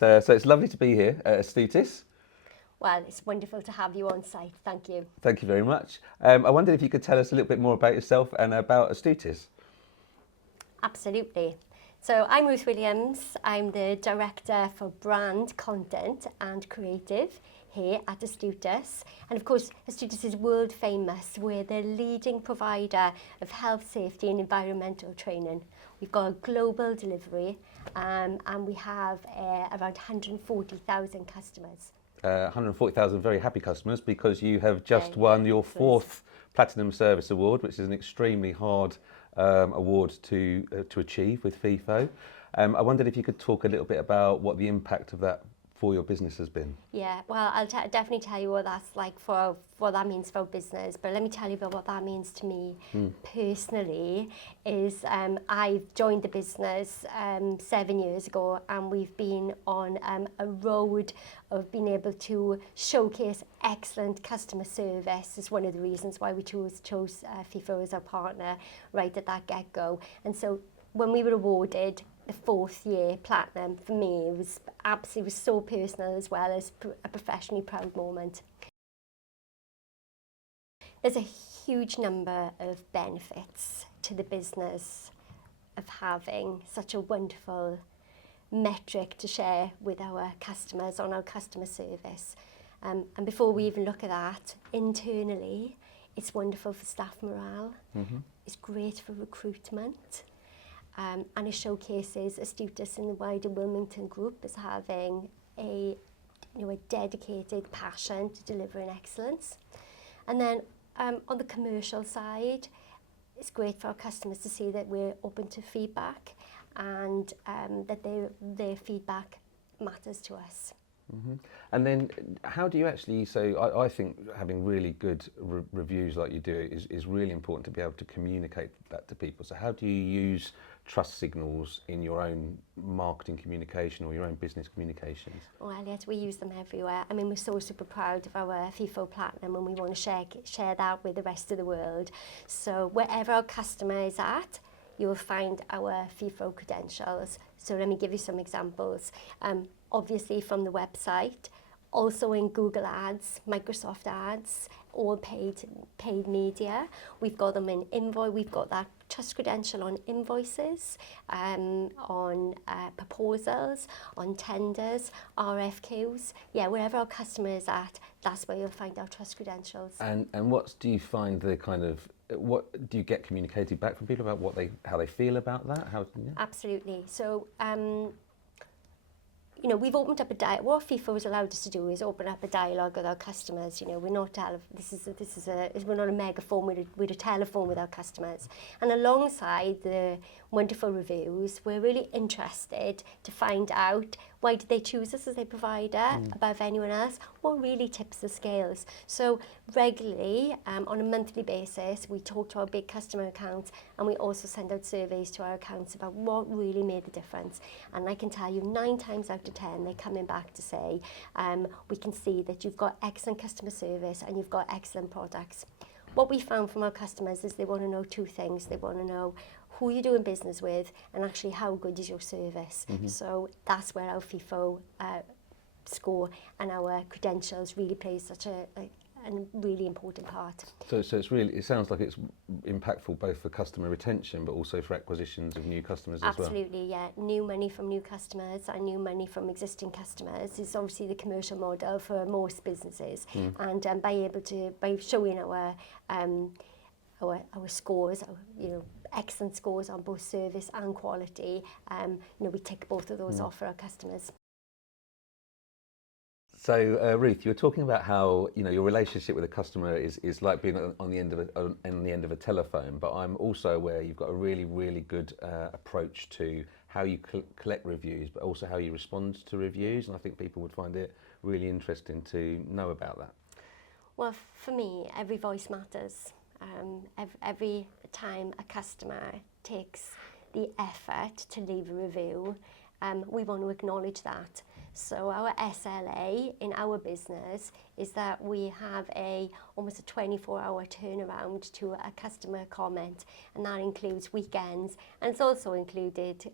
It's lovely to be here at Astutis. Well, it's wonderful to have you on site. Thank you. Thank you very much. I wondered if you could tell us a little bit more about yourself and about Astutis. Absolutely. So I'm Ruth Williams. I'm the Director for Brand, Content and Creative here at Astutis. And of course, Astutis is world famous. We're the leading provider of health, safety and environmental training. We've got a global delivery and we have around 140,000 customers. 140,000 very happy customers because you have just won your 4th Platinum Service Award, which is an extremely hard award to achieve with Feefo. I wondered if you could talk a little bit about what the impact of that for your business has been. Yeah, well, I'll definitely tell you what that's like for what that means for our business, but let me tell you about what that means to me personally. Is I've joined the business 7 years ago, and we've been on a road of being able to showcase excellent customer service. Is one of the reasons why we chose Feefo as our partner right at that get-go. And so when we were awarded the 4th year platinum, for me it was absolutely so personal as well as a professionally proud moment. There's a huge number of benefits to the business of having such a wonderful metric to share with our customers on our customer service. And before we even look at that, internally, it's wonderful for staff morale. It's great for recruitment. And it showcases Astutis and the wider Wilmington Group as having a dedicated passion to delivering excellence. And then on the commercial side, it's great for our customers to see that we're open to feedback and that their feedback matters to us. And then how do you actually, so I think having really good reviews like you do is really important to be able to communicate that to people. So how do you use trust signals in your own marketing communication or your own business communications? Oh, Elliot, we use them everywhere. I mean, we're so super proud of our Feefo Platinum, and we want to share that with the rest of the world. So wherever our customer is at, you'll find our Feefo credentials. So let me give you some examples. Obviously from the website, also in Google Ads, Microsoft Ads, all paid media. We've got them in invoice. We've got that trust credential on invoices, on proposals, on tenders, RFQs. Yeah, wherever our customer is at, that's where you'll find our trust credentials. And what do you find the kind of, what do you get communicated back from people about how they feel about that? Absolutely. So we've opened up a dialogue. What Feefo has allowed us to do is open up a dialogue with our customers. We're not we're not a megaphone. We're a telephone with our customers. And alongside the wonderful reviews, we're really interested to find out why did they choose us as their provider above anyone else. What really tips the scales? So regularly, on a monthly basis, we talk to our big customer accounts, and we also send out surveys to our accounts about what really made the difference. And I can tell you 9 times out of 10, they're coming back to say, we can see that you've got excellent customer service and you've got excellent products. What we found from our customers is they want to know 2 things. They want to know who you're doing business with and actually how good is your service. So that's where our Feefo score and our credentials really plays such a really important part. So it sounds like it's impactful both for customer retention but also for acquisitions of new customers as well. Absolutely, yeah. New money from new customers and new money from existing customers is obviously the commercial model for most businesses. And by showing our scores, excellent scores on both service and quality, we tick both of those off for our customers. So Ruth, you were talking about how your relationship with a customer is like being on the end of a telephone, but I'm also aware you've got a really, really good approach to how you collect reviews, but also how you respond to reviews, and I think people would find it really interesting to know about that. Well, for me, every voice matters. Every time a customer takes the effort to leave a review, we want to acknowledge that. So our SLA in our business is that we have almost a 24-hour turnaround to a customer comment, and that includes weekends, and it's also included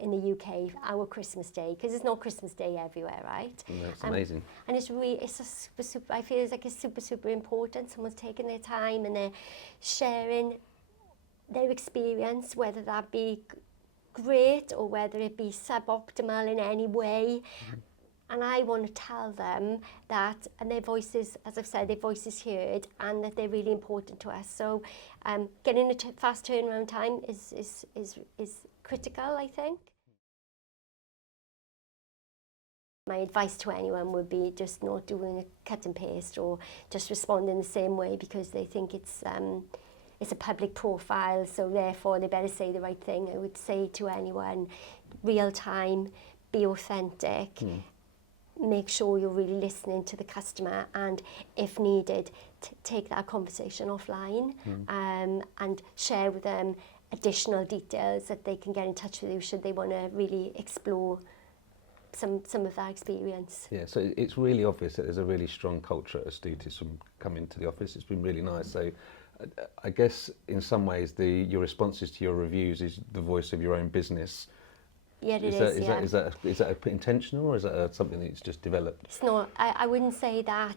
in the UK, our Christmas Day, because it's not Christmas Day everywhere, right? That's amazing. And it's really, it's a super, I feel like it's super important. Someone's taking their time and they're sharing their experience, whether that be great or whether it be suboptimal in any way. And I want to tell them that, and their voices, as I've said, their voices heard, and that they're really important to us. So getting a fast turnaround time is critical, I think. My advice to anyone would be just not doing a cut and paste or just responding the same way because they think it's a public profile, so therefore they better say the right thing. I would say to anyone, real time, be authentic. Make sure you're really listening to the customer, and if needed, take that conversation offline and share with them additional details that they can get in touch with you should they want to really explore some of that experience. Yeah, so it's really obvious that there's a really strong culture at Astutis from coming to the office. It's been really nice. So I guess in some ways your responses to your reviews is the voice of your own business. Yeah, it is. Is that intentional, or is that something that's just developed? It's not. I wouldn't say that.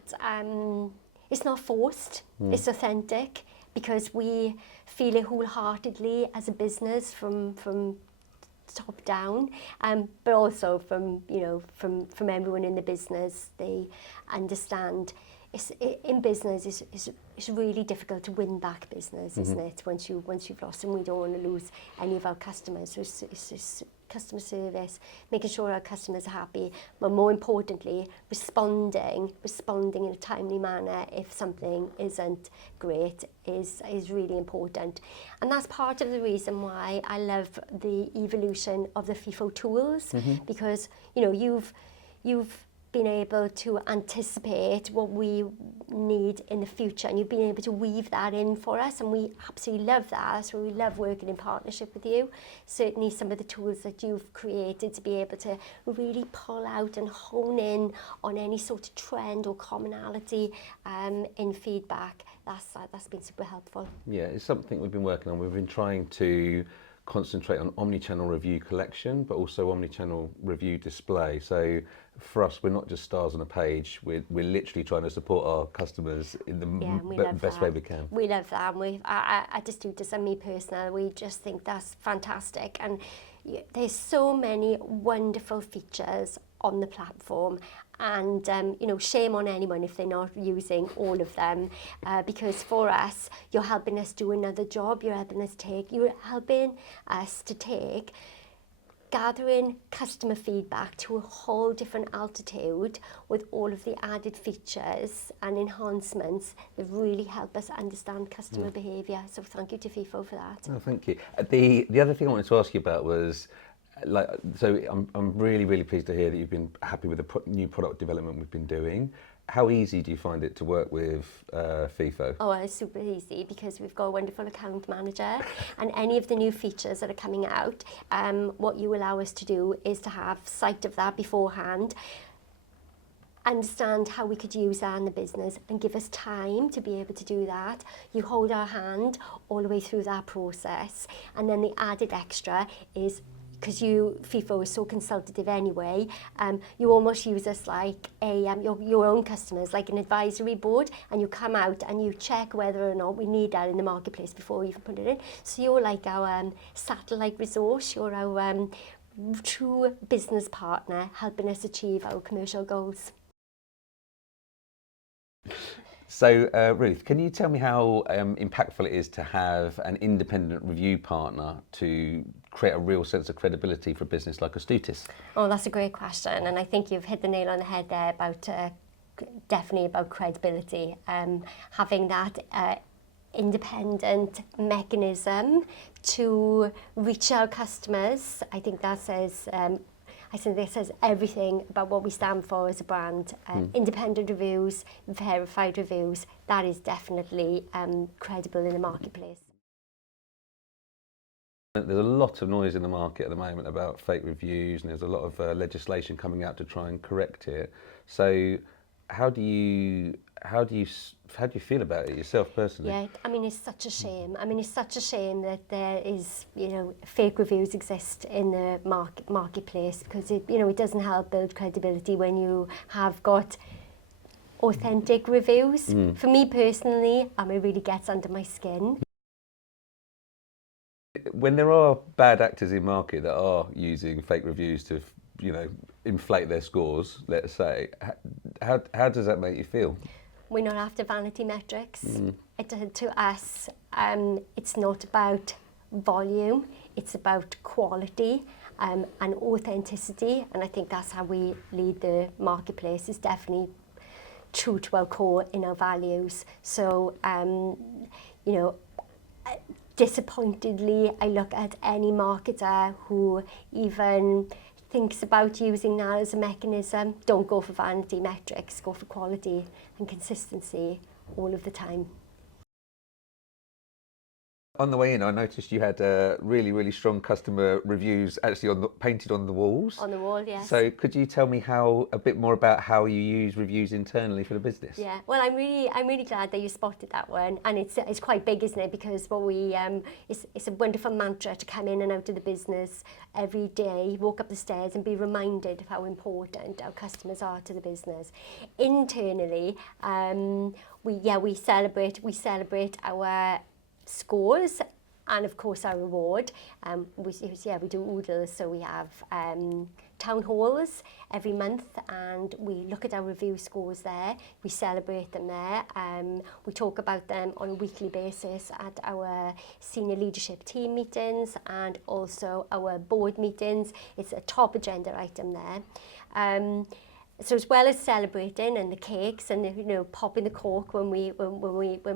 It's not forced. It's authentic because we feel it wholeheartedly as a business from top down, but also from everyone in the business. They understand. In business, it's really difficult to win back business, isn't it? Once you've lost, and we don't want to lose any of our customers. So it's customer service, making sure our customers are happy, but more importantly, responding in a timely manner if something isn't great is really important. And that's part of the reason why I love the evolution of the Feefo tools, because you've been able to anticipate what we need in the future, and you've been able to weave that in for us, and we absolutely love that. So we love working in partnership with you. Certainly some of the tools that you've created to be able to really pull out and hone in on any sort of trend or commonality in feedback, that's been super helpful. Yeah, it's something we've been working on. We've been trying to concentrate on omni-channel review collection, but also omni-channel review display. So for us, we're not just stars on a page. We're literally trying to support our customers in the best way we can. We love that. And at Astutis, and me personally, we just think that's fantastic. And there's so many wonderful features on the platform. And shame on anyone if they're not using all of them, because for us, you're helping us do another job. You're helping us to take gathering customer feedback to a whole different altitude with all of the added features and enhancements that really help us understand customer behaviour. So thank you to Feefo for that. Oh, thank you. The other thing I wanted to ask you about was, I'm really pleased to hear that you've been happy with the new product development we've been doing. How easy do you find it to work with Feefo? Oh, it's super easy because we've got a wonderful account manager, and any of the new features that are coming out, what you allow us to do is to have sight of that beforehand, understand how we could use that in the business, and give us time to be able to do that. You hold our hand all the way through that process, and then the added extra is, because Feefo is so consultative anyway, you almost use us like your own customers, like an advisory board, and you come out and you check whether or not we need that in the marketplace before we even put it in. So you're like our satellite resource, you're our true business partner helping us achieve our commercial goals. So, Ruth, can you tell me how impactful it is to have an independent review partner to create a real sense of credibility for a business like Astutis? Oh, that's a great question, and I think you've hit the nail on the head there about definitely about credibility. Having that independent mechanism to reach our customers, I think that says everything about what we stand for as a brand. Independent reviews, verified reviews, that is definitely credible in the marketplace. There's a lot of noise in the market at the moment about fake reviews, and there's a lot of legislation coming out to try and correct it. So how do you how do you feel about it yourself personally? Yeah, I mean, it's such a shame. I mean, it's such a shame that there is, fake reviews exist in the marketplace, because it doesn't help build credibility when you have got authentic reviews. For me personally, it really gets under my skin. When there are bad actors in market that are using fake reviews to, inflate their scores, let's say, how does that make you feel? We're not after vanity metrics. To us, it's not about volume, it's about quality and authenticity, and I think that's how we lead the marketplace. It's definitely true to our core in our values. So, disappointedly, I look at any marketer who even thinks about using that as a mechanism. Don't go for vanity metrics, go for quality and consistency all of the time. On the way in, I noticed you had really, really strong customer reviews actually painted on the walls. On the wall, yes. So could you tell me a bit more about how you use reviews internally for the business? Yeah, well, I'm really glad that you spotted that one, and it's quite big, isn't it? Because it's a wonderful mantra to come in and out of the business every day, walk up the stairs, and be reminded of how important our customers are to the business. Internally, we celebrate our scores and of course our reward. We do oodles, so we have town halls every month and we look at our review scores there, we celebrate them there, we talk about them on a weekly basis at our senior leadership team meetings and also our board meetings. It's a top agenda item there. So as well as celebrating and the cakes and popping the cork when we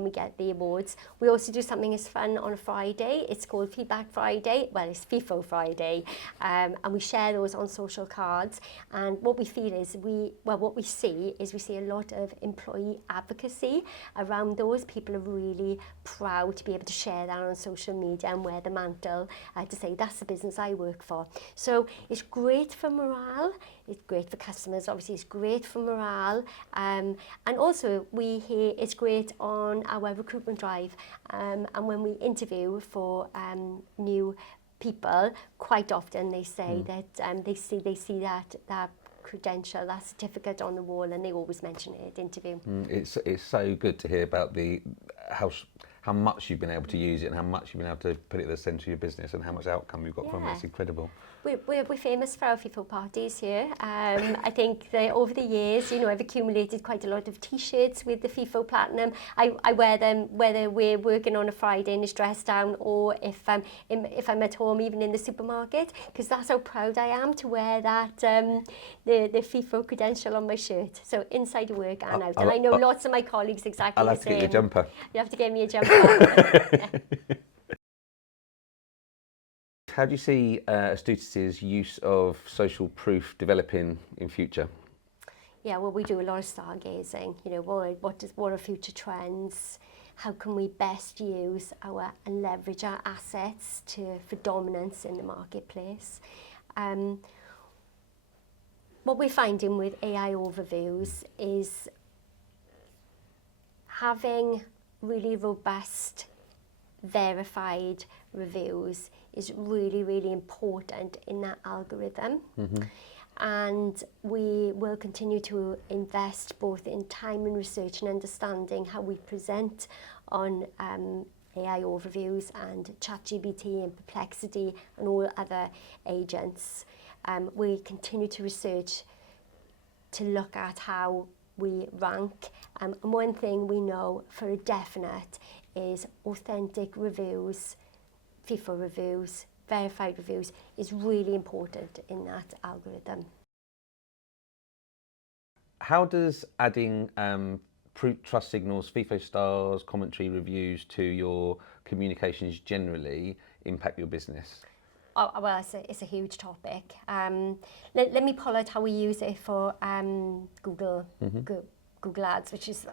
get the awards, we also do something as fun on a Friday. It's called Feedback Friday. Well, it's Feefo Friday, and we share those on social cards. And what we feel is we see a lot of employee advocacy around those. People are really proud to be able to share that on social media and wear the mantle to say that's the business I work for. So it's great for morale. It's great for customers, obviously it's great for morale, and also we hear it's great on our recruitment drive, and when we interview for new people, quite often they say that they see that credential, that certificate on the wall, and they always mention it at interview. It's so good to hear about how much you've been able to use it and how much you've been able to put it at the centre of your business and how much outcome you've got from it. It's incredible. We're famous for our Feefo parties here. I think that over the years, I've accumulated quite a lot of T-shirts with the Feefo Platinum. I wear them whether we're working on a Friday and it's dressed down, or if I'm at home, even in the supermarket, because that's how proud I am to wear that the Feefo credential on my shirt. So inside work and out. And I know lots of my colleagues exactly the same. I'll have to get you a jumper. You have to get me a jumper. How do you see Astutis' use of social proof developing in future? Yeah, well, we do a lot of stargazing. What are future trends? How can we best use and leverage our assets for dominance in the marketplace? What we're finding with AI overviews is having really robust, verified reviews is really, really important in that algorithm. And we will continue to invest both in time and research and understanding how we present on AI overviews and ChatGPT and Perplexity and all other agents. We continue to research to look at how we rank. And one thing we know for a definite is authentic reviews, Feefo reviews, verified reviews is really important in that algorithm. How does adding trust signals, Feefo stars, commentary reviews to your communications generally impact your business? Oh, well, it's a huge topic. Let me pull out how we use it for Google Ads, which is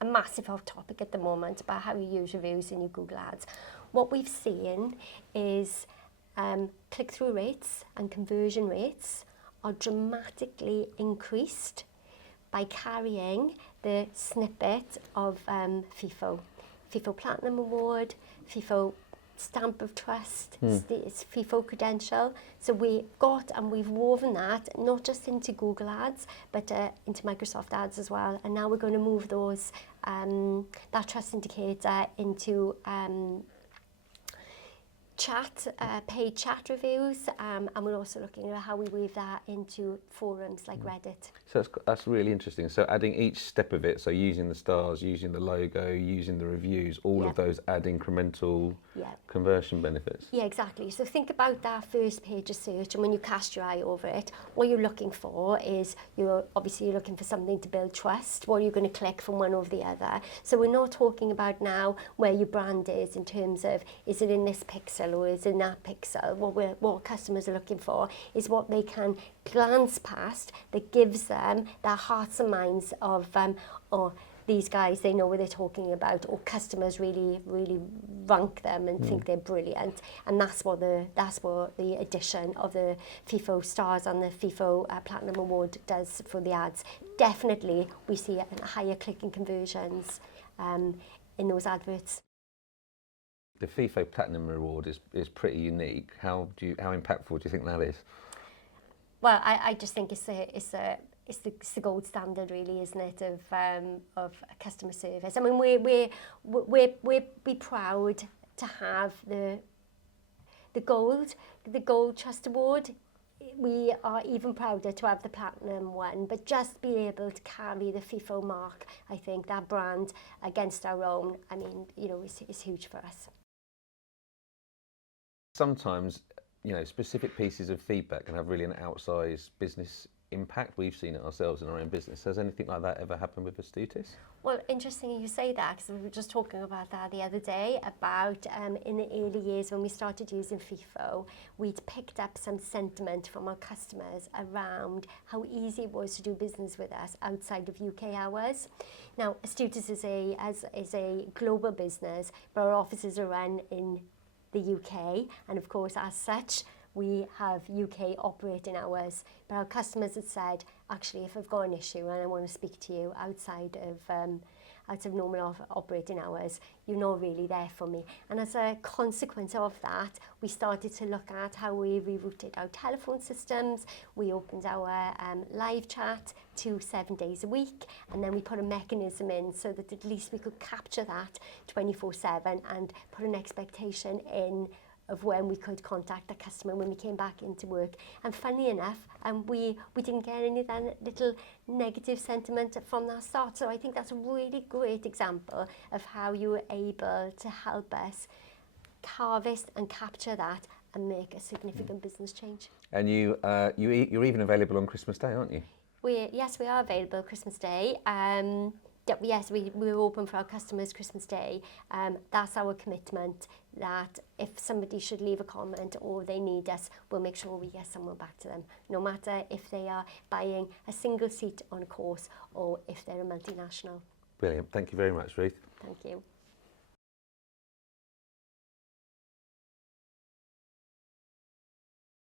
a massive hot topic at the moment about how you use reviews in your Google Ads. What we've seen is click-through rates and conversion rates are dramatically increased by carrying the snippet of Feefo. Feefo Platinum Award, Feefo Stamp of Trust, it's Feefo credential. So we got and we've woven that not just into Google Ads, but into Microsoft Ads as well. And now we're going to move those that trust indicator into paid chat reviews, and we're also looking at how we weave that into forums like Reddit. So that's really interesting. So adding each step of it, so using the stars, using the logo, using the reviews, all of those add incremental conversion benefits. Yeah, exactly. So think about that first page of search, and when you cast your eye over it, what you're looking for is, you're looking for something to build trust. What are you going to click from one over the other? So we're not talking about now where your brand is in terms of, is it in this pixel or is it in that pixel? What customers are looking for is what they can glance past that gives them their hearts and minds of, these guys, they know what they're talking about, or customers really rank them and think they're brilliant. And that's what the addition of the Feefo stars and the Feefo Platinum Award does for the ads. Definitely, we see higher clicking conversions in those adverts. The Feefo Platinum Award is pretty unique. How impactful do you think that is? Well, I just think it's the gold standard, really, isn't it, of customer service. I mean, we're proud to have the gold Trust Award. We are even prouder to have the platinum one, but just be able to carry the Feefo mark, I think, that brand against our own, I mean, is huge for us. Sometimes, specific pieces of feedback can have really an outsized business impact. We've seen it ourselves in our own business. Has anything like that ever happened with Astutis? Well, interesting you say that, because we were just talking about that the other day, about in the early years when we started using Feefo, we'd picked up some sentiment from our customers around how easy it was to do business with us outside of UK hours. Now, Astutis is a global business, but our offices are run in the UK, and of course, as such, we have UK operating hours. But our customers had said, actually, if I've got an issue and I want to speak to you outside of normal operating hours, you're not really there for me. And as a consequence of that, we started to look at how we rerouted our telephone systems. We opened our live chat to 7 days a week, and then we put a mechanism in so that at least we could capture that 24/7 and put an expectation in of when we could contact the customer when we came back into work. And funny enough, we didn't get any of that little negative sentiment from that start. So I think that's a really great example of how you were able to help us harvest and capture that and make a significant business change. And you're even available on Christmas Day, aren't you? Yes, we are available Christmas Day. Yes, we're open for our customers Christmas Day. That's our commitment, that if somebody should leave a comment or they need us, we'll make sure we get someone back to them, no matter if they are buying a single seat on a course or if they're a multinational. Brilliant. Thank you very much, Ruth. Thank you.